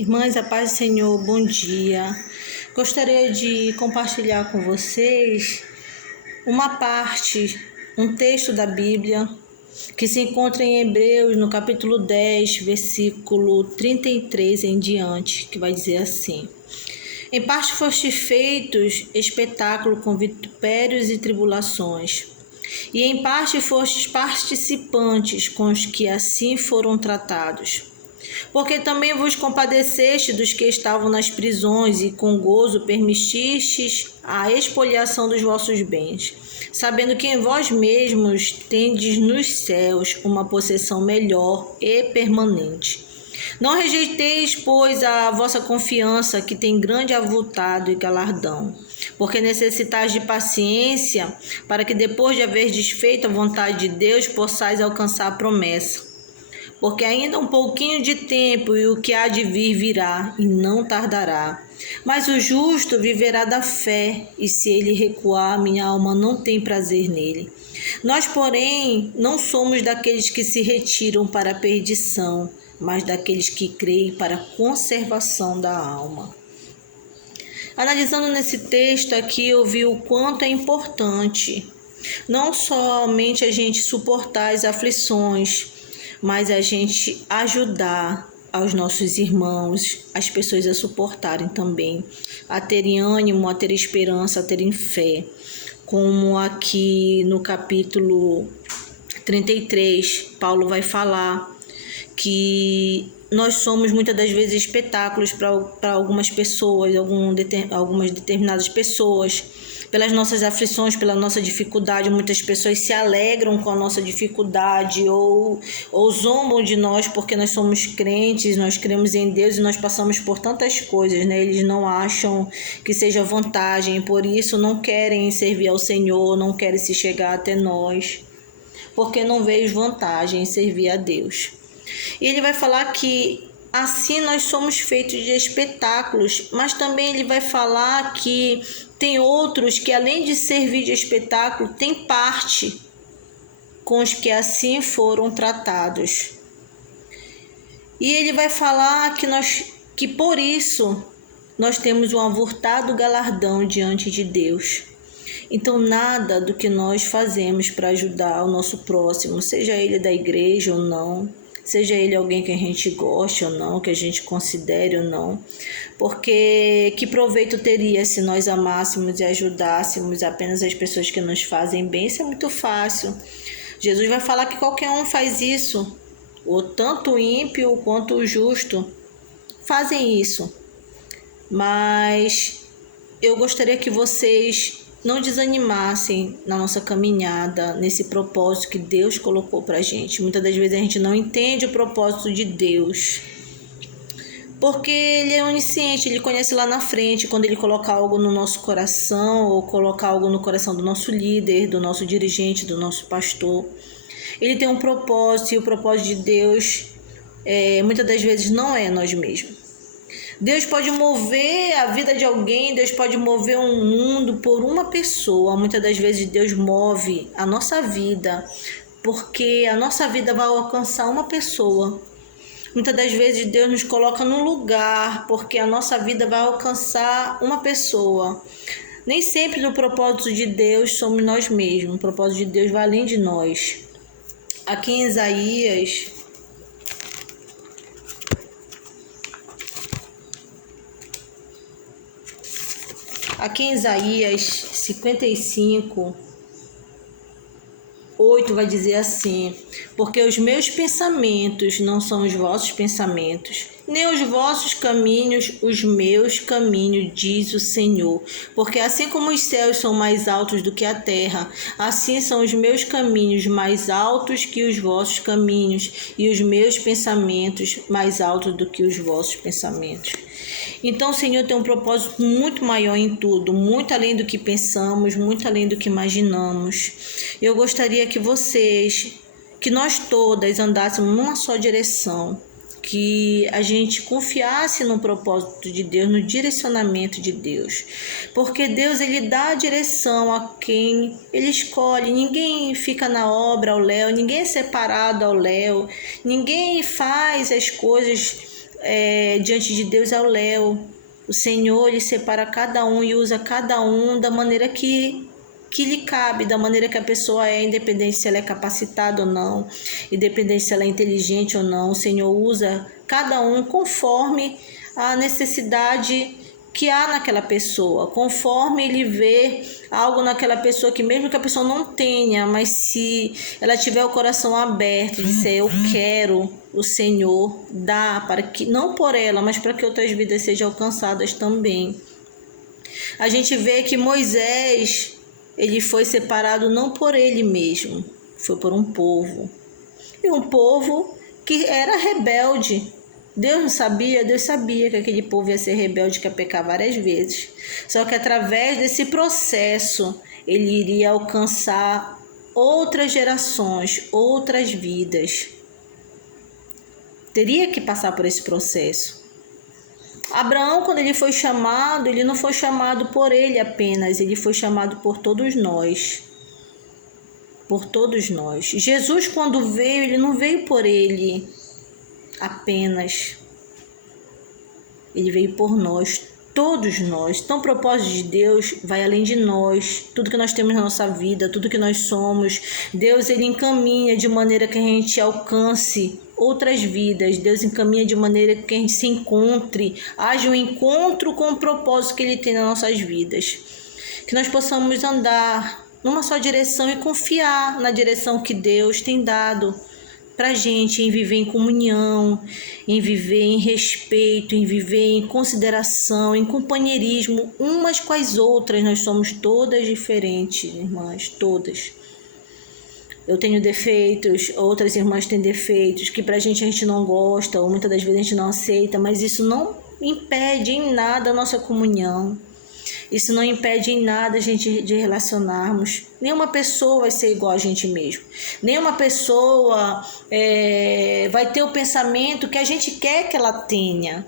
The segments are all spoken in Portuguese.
Irmãs, a paz do Senhor, bom dia. Gostaria de compartilhar com vocês um texto da Bíblia que se encontra em Hebreus, no capítulo 10, versículo 33 em diante, que vai dizer assim: Em parte fostes feitos espetáculo com vitupérios e tribulações, e em parte fostes participantes com os que assim foram tratados. Porque também vos compadeceste dos que estavam nas prisões e com gozo permitistes a expoliação dos vossos bens, sabendo que em vós mesmos tendes nos céus uma possessão melhor e permanente. Não rejeiteis, pois, a vossa confiança, que tem grande avultado e galardão, porque necessitais de paciência, para que depois de haver desfeito a vontade de Deus, possais alcançar a promessa. Porque ainda um pouquinho de tempo e o que há de vir virá, e não tardará. Mas o justo viverá da fé, e se ele recuar, minha alma não tem prazer nele. Nós, porém, não somos daqueles que se retiram para a perdição, mas daqueles que creem para a conservação da alma. Analisando nesse texto aqui, eu vi o quanto é importante não somente a gente suportar as aflições, mas a gente ajudar aos nossos irmãos, as pessoas a suportarem também, a terem ânimo, a terem esperança, a terem fé. Como aqui no capítulo 33, Paulo vai falar que nós somos muitas das vezes espetáculos para algumas pessoas, algumas determinadas pessoas, pelas nossas aflições, pela nossa dificuldade. Muitas pessoas se alegram com a nossa dificuldade ou zombam de nós porque nós somos crentes, nós cremos em Deus e nós passamos por tantas coisas, né? Eles não acham que seja vantagem, por isso não querem servir ao Senhor, não querem se chegar até nós, porque não vejo vantagem em servir a Deus. E ele vai falar que assim nós somos feitos de espetáculos, mas também ele vai falar que tem outros que, além de servir de espetáculo, tem parte com os que assim foram tratados. E ele vai falar que por isso nós temos um avultado galardão diante de Deus. Então, nada do que nós fazemos para ajudar o nosso próximo, seja ele da igreja ou não, seja ele alguém que a gente goste ou não, que a gente considere ou não, porque que proveito teria se nós amássemos e ajudássemos apenas as pessoas que nos fazem bem? Isso é muito fácil. Jesus vai falar que qualquer um faz isso, ou tanto o ímpio quanto o justo fazem isso. Mas eu gostaria que vocês não desanimassem na nossa caminhada, nesse propósito que Deus colocou pra gente. Muitas das vezes a gente não entende o propósito de Deus, porque Ele é onisciente, Ele conhece lá na frente, quando Ele colocar algo no nosso coração, ou colocar algo no coração do nosso líder, do nosso dirigente, do nosso pastor. Ele tem um propósito, e o propósito de Deus, muitas das vezes, não é nós mesmos. Deus pode mover a vida de alguém, Deus pode mover um mundo por uma pessoa. Muitas das vezes Deus move a nossa vida, porque a nossa vida vai alcançar uma pessoa. Muitas das vezes Deus nos coloca num lugar, porque a nossa vida vai alcançar uma pessoa. Nem sempre no propósito de Deus somos nós mesmos, o propósito de Deus vai além de nós. Aqui em Isaías... Aqui em Isaías 55, 8 vai dizer assim: Porque os meus pensamentos não são os vossos pensamentos, nem os vossos caminhos os meus caminhos, diz o Senhor. Porque assim como os céus são mais altos do que a terra, assim são os meus caminhos mais altos que os vossos caminhos, e os meus pensamentos mais altos do que os vossos pensamentos. Então o Senhor tem um propósito muito maior em tudo, muito além do que pensamos, muito além do que imaginamos. Eu gostaria que nós todas andássemos numa só direção, que a gente confiasse no propósito de Deus, no direcionamento de Deus. Porque Deus, Ele dá a direção a quem Ele escolhe. Ninguém fica na obra ao léu, ninguém é separado ao léu, ninguém faz as coisas diante de Deus é o Léo. O Senhor, Ele separa cada um e usa cada um da maneira que lhe cabe, da maneira que a pessoa é, independente se ela é capacitada ou não, independente se ela é inteligente ou não. O Senhor usa cada um conforme a necessidade que há naquela pessoa, conforme Ele vê algo naquela pessoa que mesmo que a pessoa não tenha, mas se ela tiver o coração aberto, disser eu quero, o Senhor dá para que, não por ela, mas para que outras vidas sejam alcançadas também. A gente vê que Moisés, ele foi separado não por ele mesmo, foi por um povo. E um povo que era rebelde. Deus não sabia? Deus sabia que aquele povo ia ser rebelde, que ia pecar várias vezes. Só que através desse processo, ele iria alcançar outras gerações, outras vidas. Teria que passar por esse processo. Abraão, quando ele foi chamado, ele não foi chamado por ele apenas, ele foi chamado por todos nós. Por todos nós. Jesus, quando veio, ele não veio por ele apenas. Ele veio por nós, todos nós. Então o propósito de Deus vai além de nós. Tudo que nós temos na nossa vida, tudo que nós somos, Deus, ele encaminha de maneira que a gente alcance outras vidas. Deus encaminha de maneira que a gente se encontre, haja um encontro com o propósito que ele tem nas nossas vidas. Que nós possamos andar numa só direção e confiar na direção que Deus tem dado para a gente, em viver em comunhão, em viver em respeito, em viver em consideração, em companheirismo, umas com as outras. Nós somos todas diferentes, irmãs, todas. Eu tenho defeitos, outras irmãs têm defeitos, que pra gente a gente não gosta, ou muitas das vezes a gente não aceita, mas isso não impede em nada a nossa comunhão. Isso não impede em nada a gente de relacionarmos. Nenhuma pessoa vai ser igual a gente mesmo. Nenhuma pessoa vai ter o pensamento que a gente quer que ela tenha.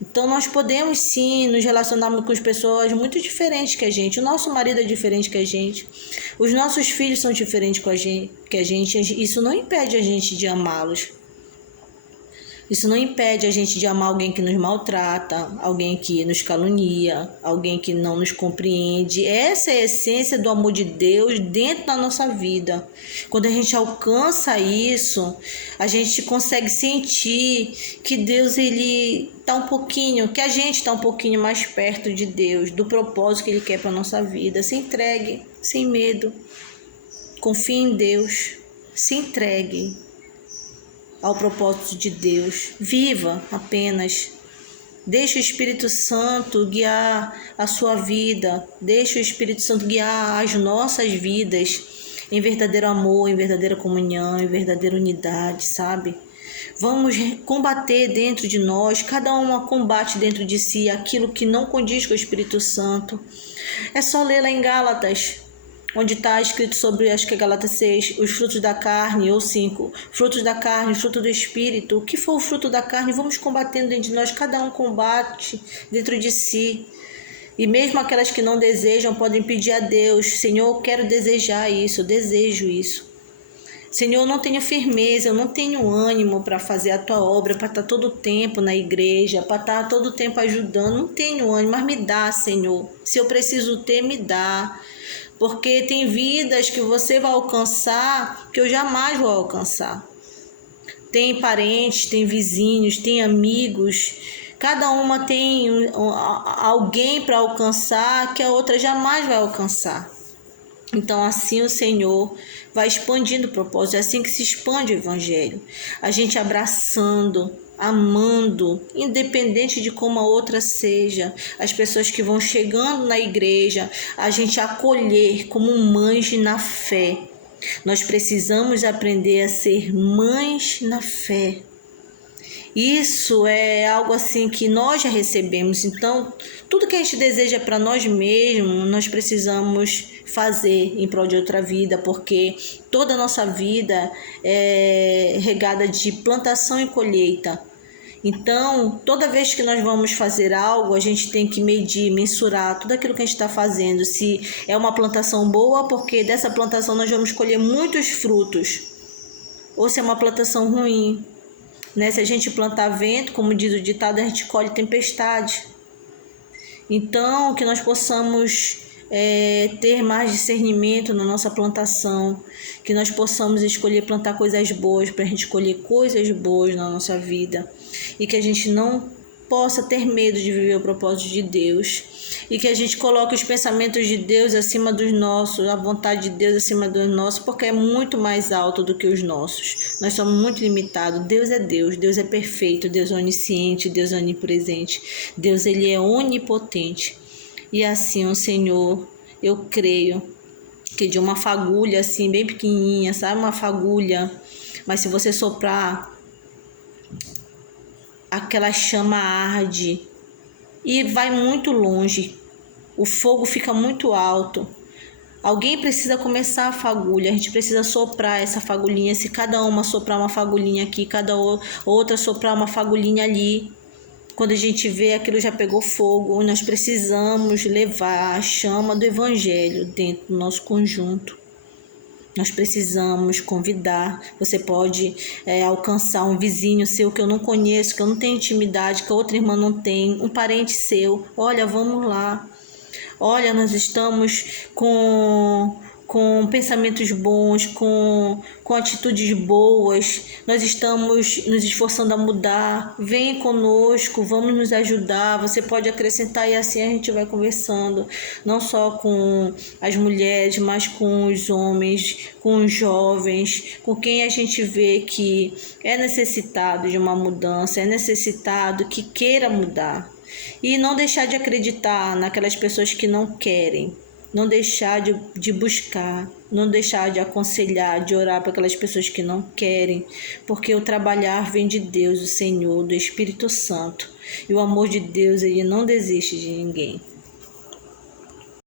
Então nós podemos sim nos relacionarmos com as pessoas muito diferentes que a gente. O nosso marido é diferente que a gente. Os nossos filhos são diferentes que a gente. Isso não impede a gente de amá-los. Isso não impede a gente de amar alguém que nos maltrata, alguém que nos calunia, alguém que não nos compreende. Essa é a essência do amor de Deus dentro da nossa vida. Quando a gente alcança isso, a gente consegue sentir que Deus, ele está um pouquinho, que a gente está um pouquinho mais perto de Deus, do propósito que Ele quer para a nossa vida. Se entregue, sem medo. Confie em Deus. Se entregue ao propósito de Deus. Viva apenas. Deixe o Espírito Santo guiar a sua vida. Deixe o Espírito Santo guiar as nossas vidas em verdadeiro amor, em verdadeira comunhão, em verdadeira unidade, sabe? Vamos combater dentro de nós, cada uma combate dentro de si aquilo que não condiz com o Espírito Santo. É só ler lá em Gálatas, onde está escrito sobre, acho que é Gálatas 6, os frutos da carne, ou 5, frutos da carne, fruto do Espírito. O que for o fruto da carne, vamos combatendo dentro de nós, cada um combate dentro de si. E mesmo aquelas que não desejam, podem pedir a Deus, Senhor, eu quero desejar isso, eu desejo isso. Senhor, eu não tenho firmeza, eu não tenho ânimo para fazer a tua obra, para estar todo o tempo na igreja, para estar todo o tempo ajudando, não tenho ânimo, mas me dá, Senhor. Se eu preciso ter, me dá. Porque tem vidas que você vai alcançar que eu jamais vou alcançar. Tem parentes, tem vizinhos, tem amigos. Cada uma tem alguém para alcançar que a outra jamais vai alcançar. Então assim o Senhor vai expandindo o propósito. É assim que se expande o Evangelho. A gente abraçando, amando, independente de como a outra seja, as pessoas que vão chegando na igreja, a gente acolher como mães na fé. Nós precisamos aprender a ser mães na fé. Isso é algo assim que nós já recebemos. Então, tudo que a gente deseja para nós mesmos, nós precisamos fazer em prol de outra vida, porque toda a nossa vida é regada de plantação e colheita. Então, toda vez que nós vamos fazer algo, a gente tem que medir, mensurar tudo aquilo que a gente está fazendo. Se é uma plantação boa, porque dessa plantação nós vamos colher muitos frutos. Ou se é uma plantação ruim, né? Se a gente plantar vento, como diz o ditado, a gente colhe tempestade. Então, que nós possamos ter mais discernimento na nossa plantação, que nós possamos escolher plantar coisas boas para a gente colher coisas boas na nossa vida, e que a gente não possa ter medo de viver o propósito de Deus, e que a gente coloque os pensamentos de Deus acima dos nossos, a vontade de Deus acima dos nossos, porque é muito mais alto do que os nossos. Nós somos muito limitados. Deus é perfeito, Deus é onisciente, Deus é onipresente, Deus ele é onipotente. E assim, o Senhor, eu creio que de uma fagulha assim, bem pequenininha, sabe? Uma fagulha, mas se você soprar, aquela chama arde e vai muito longe. O fogo fica muito alto. Alguém precisa começar a fagulha, a gente precisa soprar essa fagulhinha. Se cada uma soprar uma fagulhinha aqui, cada outra soprar uma fagulhinha ali, quando a gente vê, aquilo já pegou fogo. Nós precisamos levar a chama do Evangelho dentro do nosso conjunto. Nós precisamos convidar. Você pode alcançar um vizinho seu que eu não conheço, que eu não tenho intimidade, que a outra irmã não tem, um parente seu. Olha, vamos lá. Olha, nós estamos com pensamentos bons, com atitudes boas, nós estamos nos esforçando a mudar. Vem conosco, vamos nos ajudar. Você pode acrescentar, e assim a gente vai conversando, não só com as mulheres, mas com os homens, com os jovens, com quem a gente vê que é necessitado de uma mudança, é necessitado que queira mudar. E não deixar de acreditar naquelas pessoas que não querem, não deixar de buscar, não deixar de aconselhar, de orar para aquelas pessoas que não querem, porque o trabalhar vem de Deus, do Senhor, do Espírito Santo, e o amor de Deus, ele não desiste de ninguém.